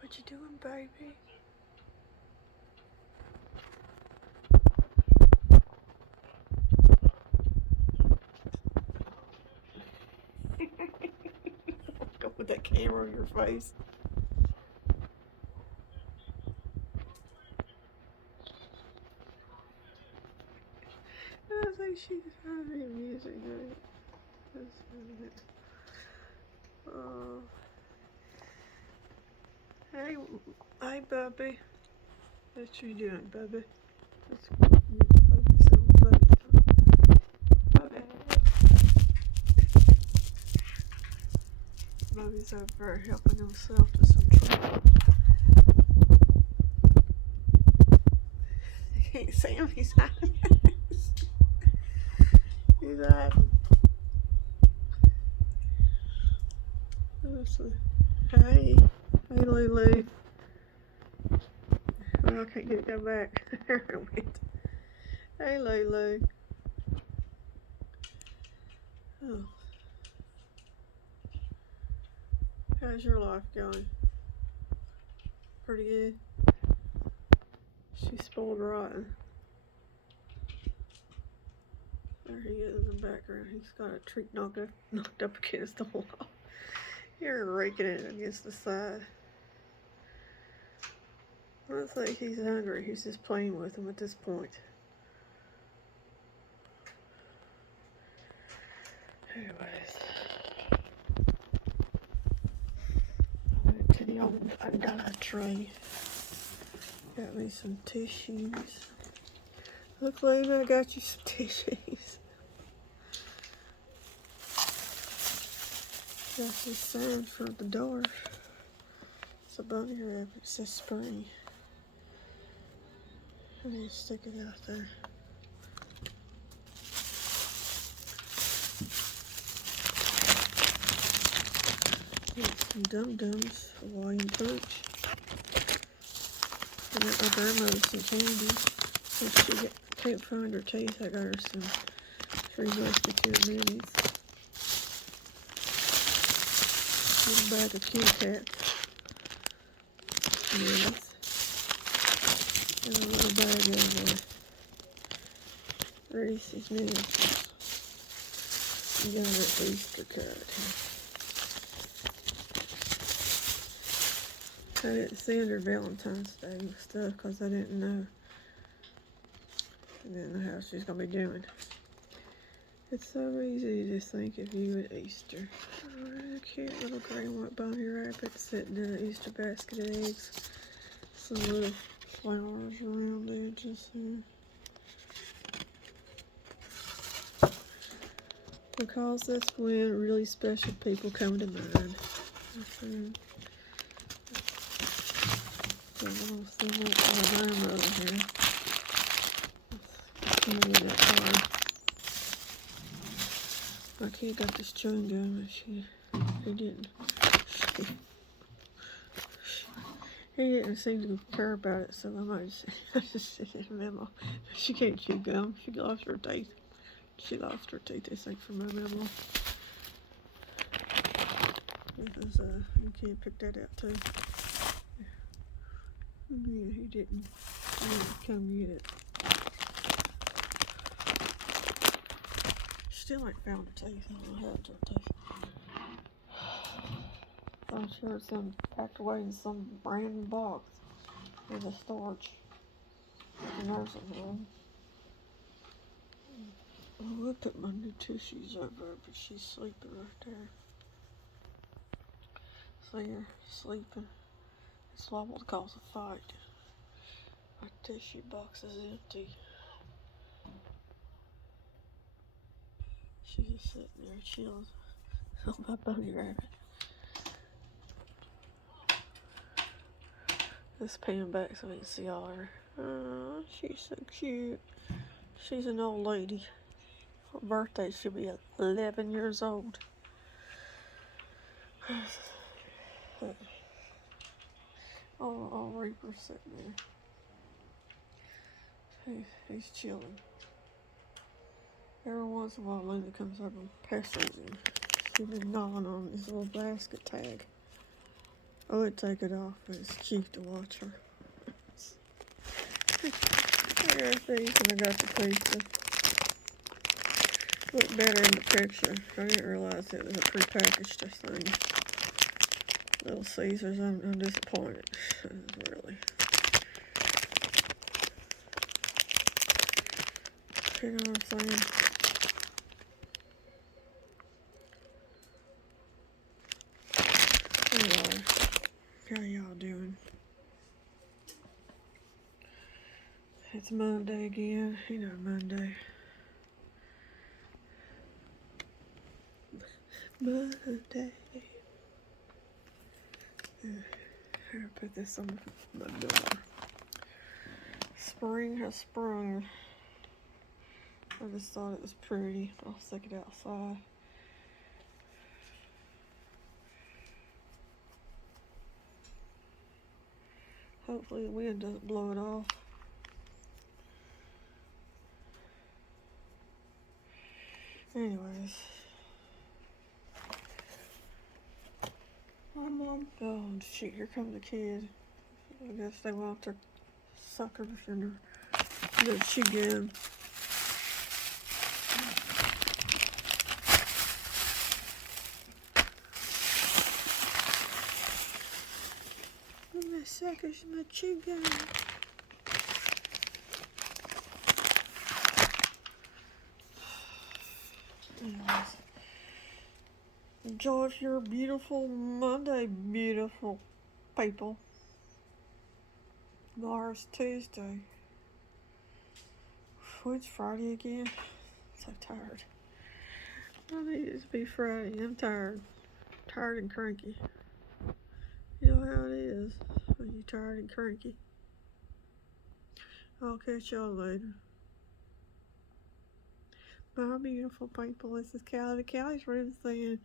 What you doing, baby? Don't put that camera in your face. I think she's having music. Oh. Hey, Bubby. What you doing, Bubby? Let's focus on Bubby. Bubby's over there helping himself to some trouble. I can't see him. He's hiding. He's hiding. Hey. Hey, Lulu. Well, I can't get it to go back. There it went. Hey, Lulu. Oh. How's your life going? Pretty good? She's spoiled rotten. There he is in the background. He's got a tree knocked up against the wall. You're raking it against the side. I don't think he's hungry. He's just playing with him at this point. Anyways. I went to the old Dollar Tree. Got me some tissues. Look, Luna, I got you some tissues. Got this sign for the door. It's a bunny rabbit. It says spring. I need to stick it out there. Got some dum-dums for Volume Punch. I got my grandmother some candy. If she can't find her teeth, I got her some free Musketeer minis. Little bag of Kit Kats. Minis. And a little bag of Reese's minis. You got her Easter cut. I didn't send her Valentine's Day stuff because I didn't know. I didn't know how she's going to be doing. It's so easy to just think of you at Easter. Oh, a cute little gray and white bunny rabbit sitting in an Easter basket of eggs. Some little flowers around the edges here. Because that's when really special people come to mind. So I'm going to send it to my grandmother here. In that car. My kid got this chewing gum and he didn't seem to care about it, so I might just send it a memo. She can't chew gum. She lost her teeth. She lost her teeth, I think, from my memo. This is your kid picked that out too. Yeah, he didn't come get it. Still ain't found her teeth. I don't know how to her teeth. I'm sure it's packed away in some brand box in the storage at the nursing home. Oh, I put my new tissues over her, but she's sleeping right there. See her sleeping. It's liable to cause a fight. My tissue box is empty. She's just sitting there chilling on my bunny rabbit. Let's pan back so we can see all of her. Oh, she's so cute. She's an old lady. Her birthday, she'll be 11 years old. Oh, Reaper's sitting there. He's chilling. Every once in a while, Luna comes over and pesters him. She's been gnawing on his little basket tag. I would take it off, but it's cute to watch her. I got these and I got the pizza. Looked better in the picture. I didn't realize it was a prepackaged thing. Little Caesars, I'm disappointed. Really. You know what I'm saying? Anyway, how y'all doing? It's Monday again. You know, Monday. Monday. Here, put this on my door. Spring has sprung. I just thought it was pretty. I'll stick it outside. Hopefully the wind doesn't blow it off. Anyways. Hi, Mom. Oh, shoot, here comes the kid. I guess they want their suckers and their chew gum. My suckers and my chew gum. Anyways. Enjoy your beautiful Monday, beautiful people. Tomorrow's Tuesday. It's Friday again. I'm so tired. I need it to be Friday. I'm tired. Tired and cranky. You know how it is when you're tired and cranky. I'll catch y'all later. My beautiful people, this is Callie. Callie's room saying